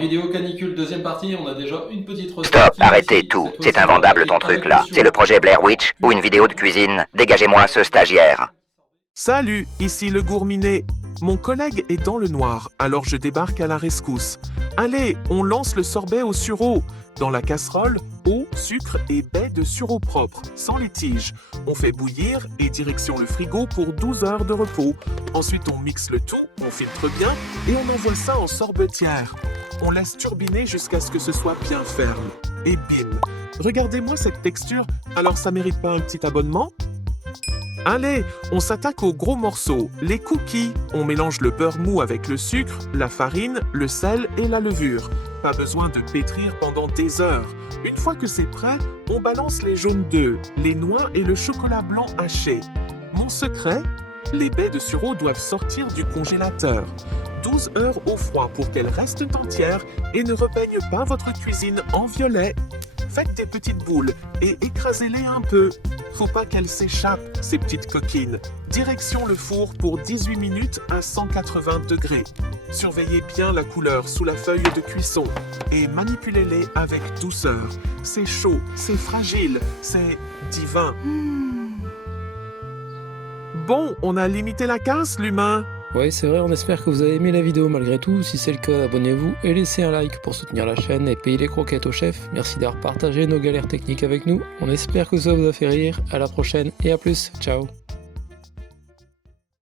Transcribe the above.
vidéo canicule deuxième partie, on a déjà une petite recette. Stop, arrêtez tout. C'est invendable ton truc là. C'est le projet Blair Witch ou une vidéo de cuisine. Dégagez-moi ce stagiaire. Salut, ici le gourminet. Mon collègue est dans le noir, alors je débarque à la rescousse. Allez, on lance le sorbet au sureau. Dans la casserole, eau, sucre et baie de sureau propre, sans les tiges. On fait bouillir et direction le frigo pour 12 heures de repos. Ensuite, on mixe le tout, on filtre bien et on envoie ça en sorbetière. On laisse turbiner jusqu'à ce que ce soit bien ferme. Et bim! Regardez-moi cette texture, alors ça mérite pas un petit abonnement? Allez, on s'attaque aux gros morceaux, les cookies. On mélange le beurre mou avec le sucre, la farine, le sel et la levure. Pas besoin de pétrir pendant des heures. Une fois que c'est prêt, on balance les jaunes d'œufs, les noix et le chocolat blanc haché. Mon secret? Les baies de sureau doivent sortir du congélateur. 12 heures au froid pour qu'elles restent entières et ne repeignent pas votre cuisine en violet. Faites des petites boules et écrasez-les un peu. Faut pas qu'elles s'échappent, ces petites coquines. Direction le four pour 18 minutes à 180 degrés. Surveillez bien la couleur sous la feuille de cuisson et manipulez-les avec douceur. C'est chaud, c'est fragile, c'est divin. Bon, on a limité la casse, l'humain. Ouais, c'est vrai, on espère que vous avez aimé la vidéo malgré tout. Si c'est le cas, abonnez-vous et laissez un like pour soutenir la chaîne et payer les croquettes au chef. Merci d'avoir partagé nos galères techniques avec nous. On espère que ça vous a fait rire. À la prochaine et à plus. Ciao.